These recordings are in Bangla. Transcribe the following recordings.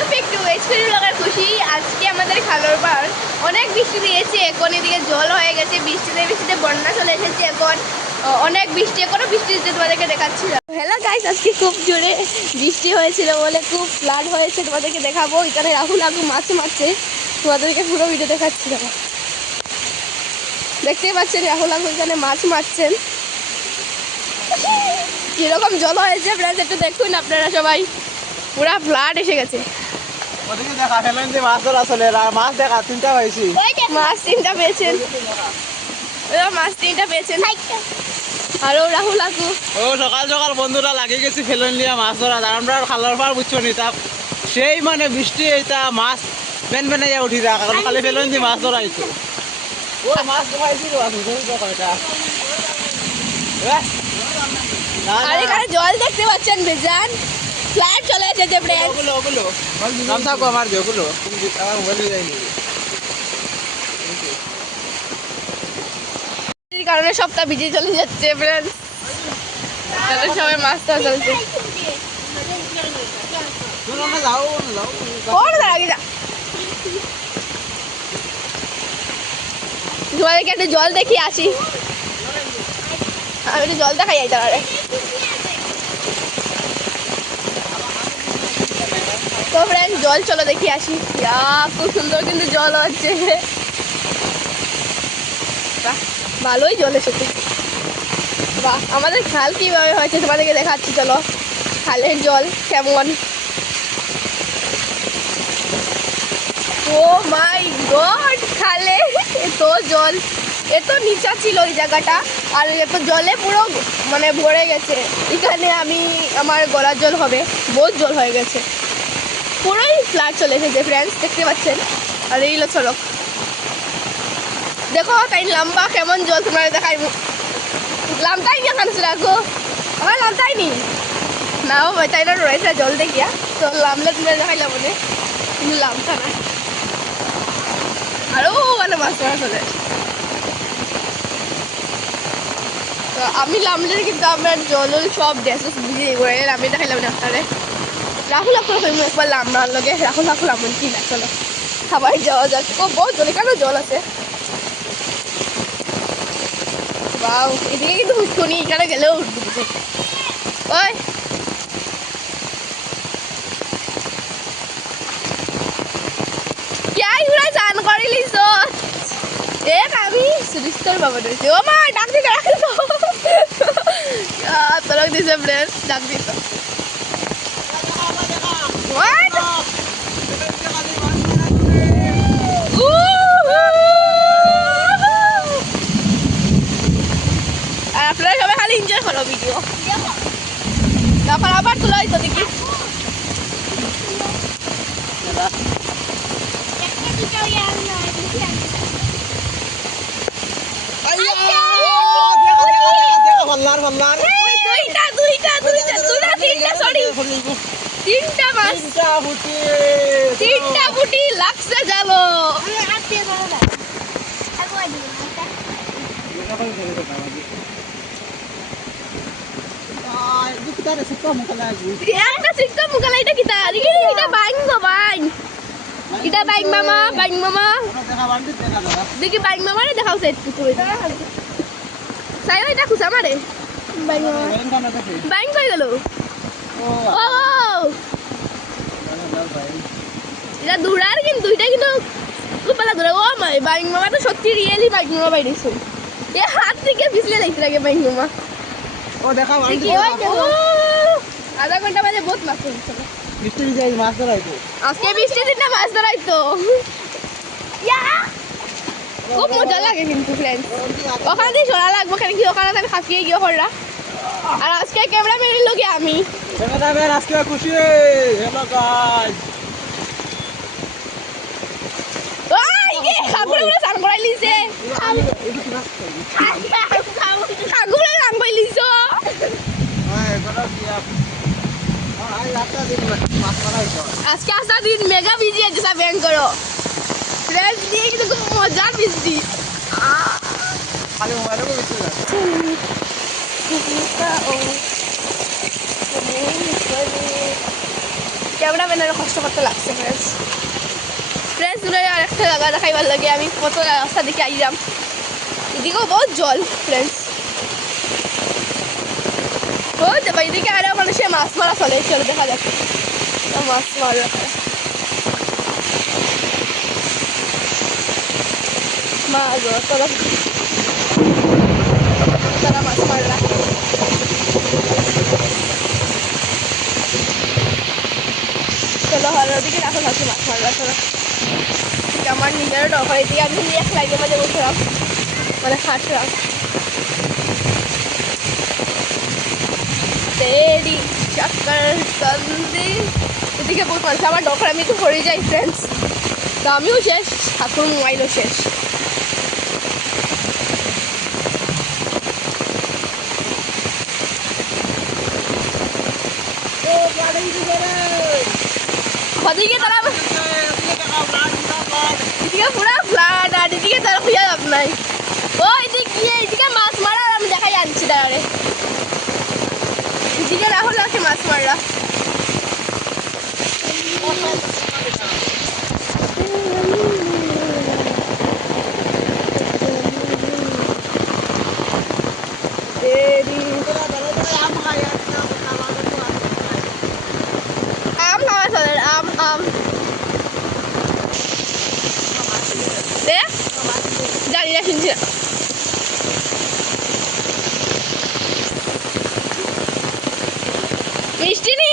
টু একটু ওয়েস্টের লাগার খুশি। আজকে আমাদের খালোর পার অনেক বৃষ্টি দিয়েছে, এখন এদিকে জল হয়ে গেছে, বৃষ্টিতে বন্যা চলে এসেছে, এখন অনেক বৃষ্টি, এখনও বৃষ্টি দিতে তোমাদেরকে দেখাচ্ছিলাম। হ্যালো গাইস, আজকে খুব জোরে বৃষ্টি হয়েছিল বলে খুব ফ্লাড হয়েছে, তোমাদেরকে দেখাবো। এখানে রাহুল আগু মাছ মারছে, তোমাদেরকে পুরো ভিডিও দেখাচ্ছিলাম। দেখতেই পাচ্ছেন রাহুল আগু এখানে মাছ মারছেন। কিরকম জল হয়েছে ফ্রেন্ডস একটু দেখুন আপনারা সবাই, পুরা ফ্লাড এসে গেছে। আরো রাহুল আকু ও সকাল সকাল বন্ধুরা লাগিয়ে গেছি ফেলন নিয়ে মাছ ধরা। আমরা খালার পার বুঝছো নি তা সেই মানে বৃষ্টি এইটা মাছ বেন বেনে যা উঠি যা কারণ খালি ফেলন দিয়ে মাছ ধরা হইতো। ও মাছ ধরাইছি আর এখানে জল দেখতে পাচ্ছেন বেজান, ফ্ল্যাট চলে এসেছে ফ্রেন্ডস। ওগুলো নাম থাকো আমার যেগুলো আমার মোবাইলে যায়নি এই কারণে সপ্তাহ ভিজে চলে যাচ্ছে ফ্রেন্ডস, তাহলে সবাই মাছ ধরা চলছে। তোমাদেরকে একটু জল দেখিয়ে আসি, আমি একটু জল দেখাই যাই তাহলে। তো ফ্রেন্ড জল চলো দেখিয়ে আসি, খুব সুন্দর কিন্তু জল হচ্ছে, ভালোই জল এসেছে। বাহ, আমাদের খাল কিভাবে হয়েছে তোমাদেরকে দেখাচ্ছি, চলো খালের জল কেমন। ও মাই গড, খালে এত জল, এত নিচা ছিল ওই জায়গাটা, আর এত জলে পুরো মানে ভরে গেছে। এখানে আমার গলার জল হবে, বহুত জল হয়ে গেছে, পুরোই ফ্লাড চলে এসেছে ফ্রেন্ডস, দেখতে পাচ্ছেন। আর এই হলো সড়ক, দেখো তাই লম্বা কেমন জল, তোমরা দেখাই লামতাই নি এখানে রাখো, আমার লামতাই নি না তাই না রয়েছে জল দেখিয়া, তো লামলে তোমরা দেখাইলাম মনে, কিন্তু লামতা না। আরও মানে মাছ ধরা চলে, তো আমি লামলে কিন্তু আমার জল সব ড্রেস বুঝিয়ে করে আমি দেখাইলাম না আপনারে। রাহুল আকু একবার লামড়ার লগে, রাহুল আকু লামন কি না, চলো খাবার যাওয়া যাক। ও বহুত জল, কেন জল আছে, বাউ এদিকে কিন্তু হুটকনি, এখানে গেলেও উঠবে। ওই ক্যাই ঘুরা চান করিলিস এক আমি সুরিস্তর বাবা রয়েছে। ও মা ডাক দিতে রাখতো, তরক দিছে ফ্রেন্ড, ডাক দিত। আপনারা সবাই খালি এনজয় করো ভিডিও, তারপর আবার তোলা হইতো দেখি। তিনটা মাছ, তিনটা ফুটি লাগছে জালো। একটা সিক্কা মুখালাইটা কিতা এটা বাইঙ্গো বাইং, এটা বাইং মামা, বাইং মামা দেখি, বাইং মামারে দেখাও সেট কিছু সাই এটা খুশা মারে বাইং মামা, বাইং কই গেল। ও এটা দূরার, কিন্তু এটা কিন্তু খুব ভালো দূরে। ও মাই বাইং মামা তো সত্যি রিয়েলি বাইং মামা বাইরেছে, এ হাত থেকে পিছলে লাগতে লাগে বাইং মামা। ও দেখা আধা ঘন্টা বাজে বহুত মাছ ধরছিল, বৃষ্টি ভিজে মাছ ধরাইতো, আজকে বৃষ্টির দিন না মাছ ধরাইতো, খুব মজা লাগে কিন্তু ফ্রেন্ডস। ওখানে দিয়ে চলা লাগবো, কেন কি ওখানে আমি খাপিয়ে গিয়ে করলা। আর আজকে ক্যামেরাম্যানের লোকে আমি ক্যামেরাম্যান আজকে খুশি। হ্যালো গাইস, খাগুড়ে উড়ে চান করাই লিছে, খাগুড়ে চান করাই লিছ। আজকে আসা দিন মেগা বিজি আছে, সব ব্যাংক করো ফ্রেন্ডস দিয়ে, কিন্তু খুব মজার বৃষ্টি। খালি মোবাইলে বেশি ক্যামেরাম্যানের কষ্ট করতে লাগছে ফ্রেন্ডস। ফ্রেন্ডস দূরে আরেকটা জায়গা দেখাইবার লাগে আমি কত রাস্তা দেখে আইলাম, এদিকেও বহুত জল ফ্রেন্ডস। ওই দেখো এদিকে আরো মানুষের মাছ মারা চলে চলে দেখা যাচ্ছে, মাছ মারা মা গো তোরা তারা মাছ মারলা। চলো হলের দিকে রাখো থাকি মাছ মারলা তোরা। আমার নিজেরও ডর হয়, দিয়ে আমি এক লাইনের মাঝে বসলাম, মানে হাঁটলাম। তেরি চক্কর চলতে এদিকে বহুত মানুষ, আমার ডর আমি তো পড়ে যাই ফ্রেন্ডস। তো আমিও শেষ, ঠাকুর মোবাইলও শেষ। ওদিকে তারা এদিকে পুরো ফ্লাড, আর এদিকে তারা খুঁজে লাভ নাই। ও এদিকে মাছ মারা আর আমি দেখাই আনছি দাঁড়ারে, এদিকে রাহুল আছে মাছ মাররা। আম খাওয়া চলে, আম আম জানি না, শুনছি না। মিষ্টি নি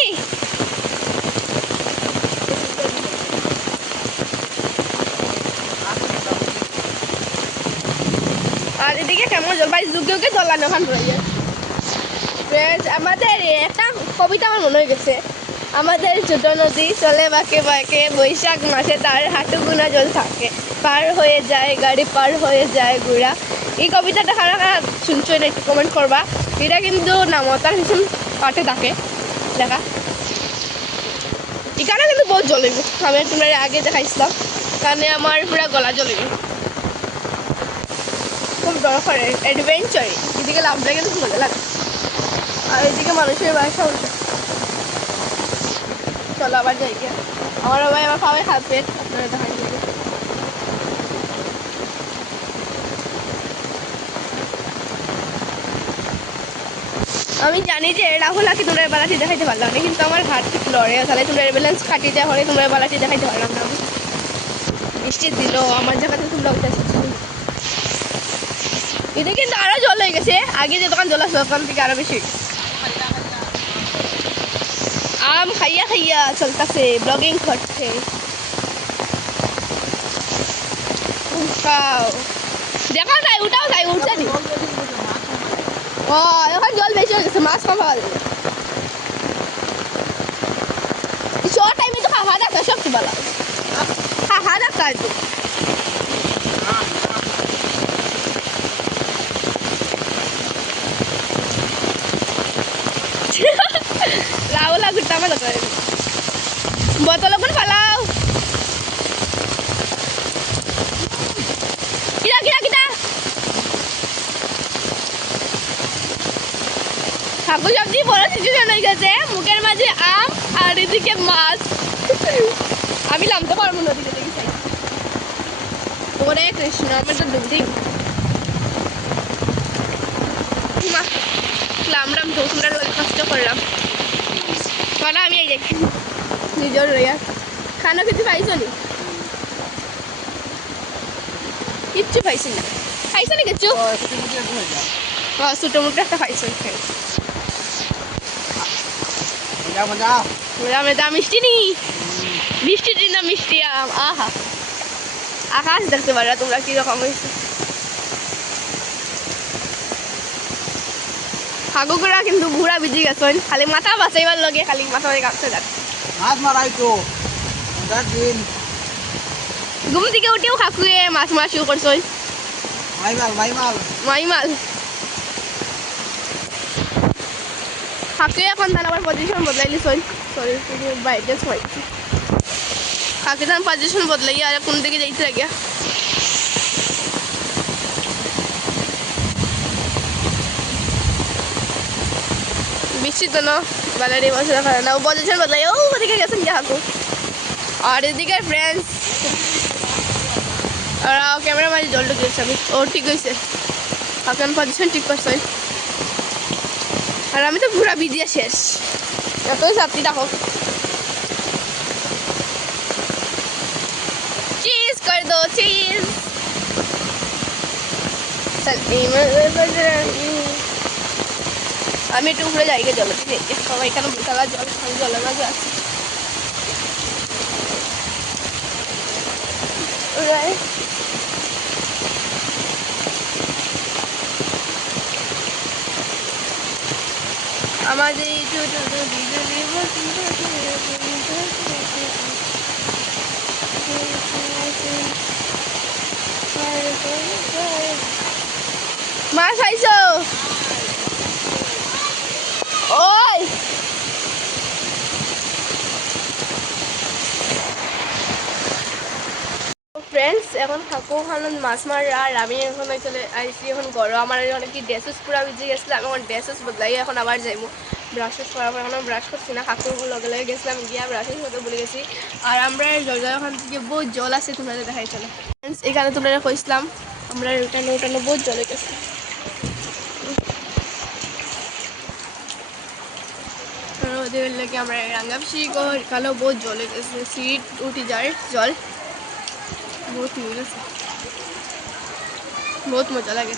আর এদিকে কেমন জল ভাই যুগে জলানো ওখান রয়ে। আমাদের একটা কবিতা আমার মনে হয়ে গেছে, আমাদের ছোট নদী চলে বাঁকে বাঁকে, বৈশাখ মাসে তার হাঁটু গুনা জল থাকে, পার হয়ে যায় গাড়ি পার হয়ে যায় ঘোড়া। এই কবিতাটা কারা কারা শুনছো না একটু কমেন্ট করবা। এটা কিন্তু নামতার ভীষণ পাঠে থাকে দেখা, এখানে কিন্তু বহুত জ্বলিব। আমি তোমরা আগে দেখাইছিলাম, কারণে আমার পুরা গলা জ্বলিব, খুব ডর করে অ্যাডভেঞ্চার। এদিকে লাভটা কিন্তু খুব মজা লাগে, আর এদিকে মানুষের বাসা উঠে। চলো আবার যাই গিয়ে, আমার ভাই আমার খাওয়াই খাবে, আপনারা দেখাই দিবে। আমি জানি যে রাহুল আগে তোমরা বেলাটি দেখাইতে পারলাম না, কিন্তু আমার ঘাট ঠিক লড়ে, তাহলে তোমরা ব্যালেন্স কাটিয়ে দেওয়া হলে তোমরা বেলাটি দেখাইতে পারলাম না। আমি বৃষ্টি দিল আমার জায়গাতে তোমরা উঠে আসছো, এটা কিন্তু আরো জল হয়ে গেছে। আগে যে দোকান জল আসলো ওখান থেকে আরো বেশি। আম খাইয়া খাইয়া চলতেছে, ব্লগিং করছে। দেখা যায় উঠাও যায়, উঠছে নি। ও এখন জল বেশি হয়ে গেছে, মাছ কম পাওয়া যাবে। শর্ট টাইমে তো খাওয়া দেখা সবচেয়ে ভালো, খাওয়া দেখা তো লাউলা গুট্টা ভালো করে বোতল কোন ফালাও। কিরা কিরা কিরা ঠাকুর সবজি বড় সিচুয়েশন হয়ে গেছে, মুখের মাঝে আম আর এদিকে মাছ। আমি নামতে পারবো না, ওদিকে দেখি চাই। ওরে কৃষ্ণ, আমি তো ডুবছি। লামলাম তো তোমরা কষ্ট করলাম, কারণ আমি এই দেখি নিজের রইয়া খানা কিছু পাইছো নি, কিচ্ছু পাইছি না। খাইছো নি কিচ্ছু? ছোটো মুখটা একটা খাইছো। মিষ্টি নি, মিষ্টি দিন না মিষ্টি আম। আহা আকাশ দেখতে পারা তোমরা কিরকম হয়েছে। হাগুগুড়া কিন্তু ঘুরা ভিজি গেছেন, খালি মাথা বাঁচাইবার লগে খালি মাথা কাটতে যাচ্ছে। মাছ মারাই তো ঘুম থেকে উঠেও খাকুয়ে মাছ মারা শুরু করছেন। মাইমাল খাকুয়ে এখন তার আবার পজিশন বদলাই লিছেন। সরি বাইরে ছয় খাকি তার পজিশন বদলাই আর কোন দিকে যাইতে লাগিয়া। বৃষ্টি তো না বালারি মশলা খায় না, ও পজিশন বদলাই, ও ওদিকে গেছেন কি হাকু। আর এদিকে ফ্রেন্ডস আর ক্যামেরা মাঝে জলটা দিয়েছে আমি, ও ঠিক হয়েছে, এখন পজিশন ঠিক করছে। আর আমি তো পুরা ভিজিয়ে শেষ, এতই চাপটি দেখো। চিজ করে দো চিজ। আমি একটু উপরে জায়গায় জল সবাই এখানে বিশালা জল, আমি জলের মাঝে আছি। আমাদের মাছ খাইছো? ওই ফ্রেন্ডস এখন থাকো ওখানে মাছ মার। আর আমি এখন চলে আইসি এখন ঘর। আমার অনেক কি ড্রেসেস পুরো ভিজে গেছিলো, আমি আমার ড্রেসেস বদলাই এখন আবার যাইবো ব্রাশেস করার পর। এখন ব্রাশ করছি না, কাকুর লগে লগে গেছিলাম গিয়া ব্রাশেস হতে ভুলে গেছি। আর আমরা ওখান থেকে বহুত জল আছে, তোমরা দেখাই চলো ফ্রেন্ডস। এখানে তোমরা কইছিলাম আমরা উঠানো উঠানো বহুত জলে গেছি। ওদের লাগে আমরা রাঙ্গাপসি কালো বহুত জলে গেছে, সিট উঠি যায় জল, বহুত মজা আছে, बहुत मजा लगे।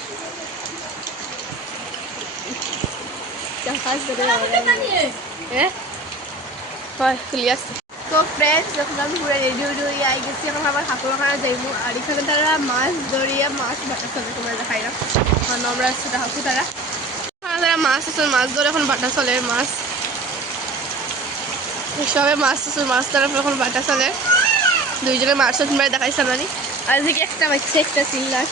তো ফ্রেন্ডস যখন আমি পুরো রেডি হয়ে আই গেছি, এখন আবার ঠাকুরখানা যাইব। আর এখানে তারা মাছ ধরিয়া মাছ বাটা চলে, তোমরা দেখাই না কারণ আমরা সেটা হাকু তারা তারা মাছ আছে, মাছ ধরে এখন বাটা চলে। মাছ সবে মাছ আছে, মাছ তারা এখন বাটা চলে। দুইজনে মাছ তোমরা দেখাইছে মানে। আর এদিকে একটা বাচ্চা একটা চিল্লার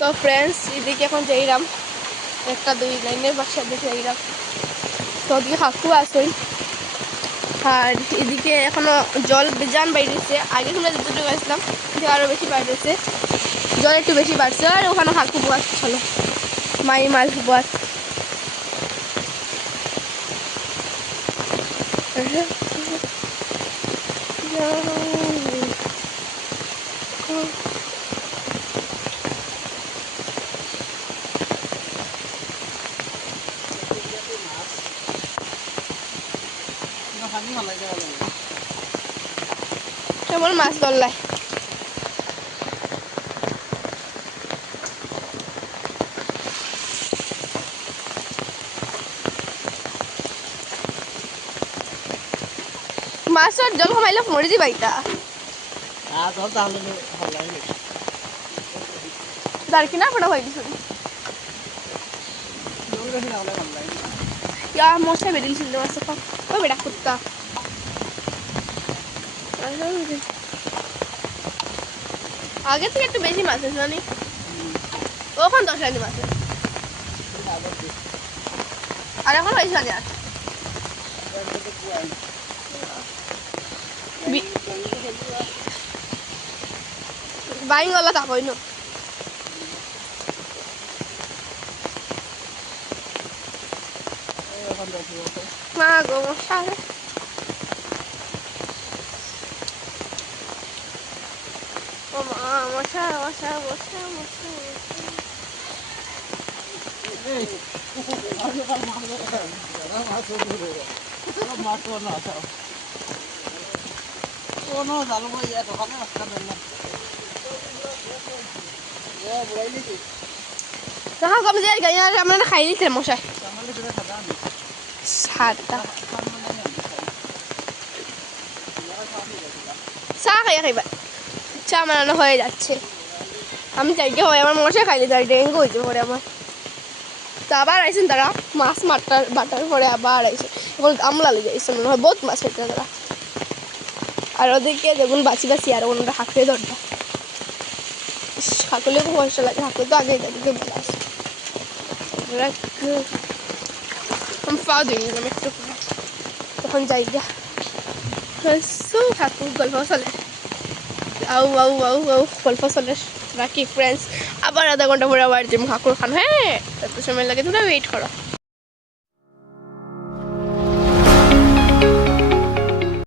তো ফ্রেন্ডস এদিকে এখন যাইরাম একটা দুই লাইনের বাসার দিকে যাইরাম। তো ওদিকে হাকু আসই। আর এদিকে এখনো জল বেজান বাইরেছে, আগে তোমরা যতটুকু আসলাম আরও বেশি বাইরেছে, জল একটু বেশি বাড়ছে। আর ওখানে হাকু বোয়াত চলো, মাই মাছ বোয়াত। কেমন মাছ ধরলাই? মাছৰ জল কমাইলে মৰি যাবা ইতা। দাৰকিনা পড়া হয়ে গেছে ইয়া মশা বেরিয়েছিল মাছের পা। ও বেটা কুত্তা আগে থেকে একটু বেশি মাছ আছে জানি, ওখান 10 লাইন মাছ আর এখন হয়েছে জানি। আর বাইং গলা তা কইনো মা গো মশা ও মা মশা মশা মশা মশা দেখা কম যে গাড়ি আমরা খাই দিতে মশাই সাতটা চা খাইয়া খাইবা, চা বানানো হয়ে যাচ্ছে। আমি চাইকে হয় আমার মশাই খাই দিতে ডেঙ্গু হয়েছে পরে আমার। তো আবার আইসেন তারা মাছ বাটার পরে আবার আইসে, এখন আমলা লেগে যাইছে মনে হয় বহুত মাছ হইতে তারা। আর ওদেরকে দেখুন বাঁচি বাঁচি আর ওনারা হাঁকড়ে ধরটা হাঁকলে খুব কষ্ট লাগে, হাঁকলে তো আগে তাদেরকে বলে আসে আমি পাও দিই আমি একটু তখন যাই গা ঠাকুর গল্প চলে আউ আউ আউ আউ গল্প চলে রাখি ফ্রেন্ডস। আবার আধা ঘন্টা পরে আবার জিম কাকুর খান, হ্যাঁ এত সময় লাগে, তোমরা ওয়েট করো।